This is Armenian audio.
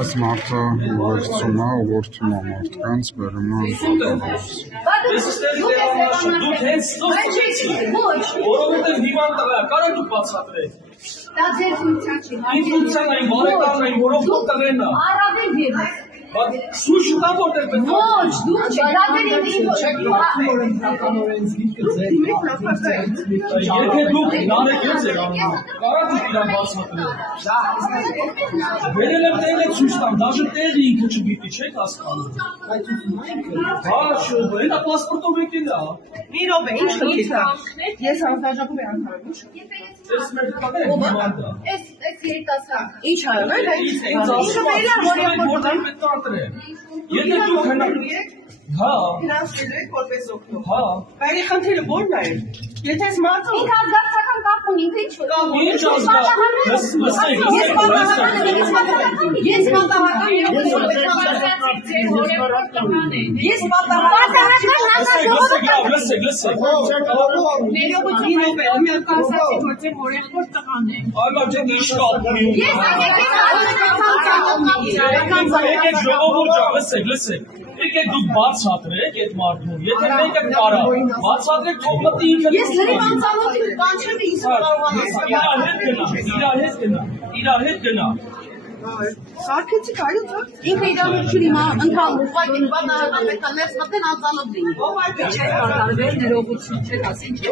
Այս մարդը ուղեկցում է ուղղորդում է մարդկանց բերում է որովհետև հիվանդ տղա կարա դուք բացատրեք Դա ձեր ֆունկցիան չի։ Ինչ ֆունկցիան այն բարեկամն այն որով դուք տղեն է Առավել ևս Սույն չկա որտեղ պետք է Ոչ, դուք չեք, դա ձեր Եթե դուք նարեք ես եք անում, կարա դուք իրան բացատրեք Վերել եմ տեղը ցույց տամ, դաժե տեղը ինքը չգիտի, չեք հասկանում Հենա պասպորտով եկել է Մի րոպե, ինչ խնդիր կա Ես հանձնաժապով եմ անդրանում Ես մեր տղերը հիվանդ է Այս երիտասարդ Ինչ արել Ինձ ասում է, որտեղ պետք է ընտրել Եթե դուք հնարավոր Հա Ֆինանսելու եք որպես օգնող Հա Բայց խնդիրը ո՞րն է Եթե այս մարդը Ինքը ազգացական կապ ունի, ինքը ինչ Ինչ ազգա Ես պատահական Ես պատահական Լսեք Այմա ջեն ինչ կապ ունի Եկեք ժողովուրդ ջան, լսեք Եկեք դուք բացատրեք այդ մարդուն Եթե մեկը կարա Բացատրեք թող մտի ինքը Ես լրիվ անծանոթ բան չեմ ինձ Իրար հետ գնա Սարքեցիք այո թող Ինքը իրավունք չունի ընդհանուր ուղղակի բանալական պետք է ներս մտեն անծանոթ լինի Ո՞վ այդ չէ կարող ներողություն չեք ասին չէ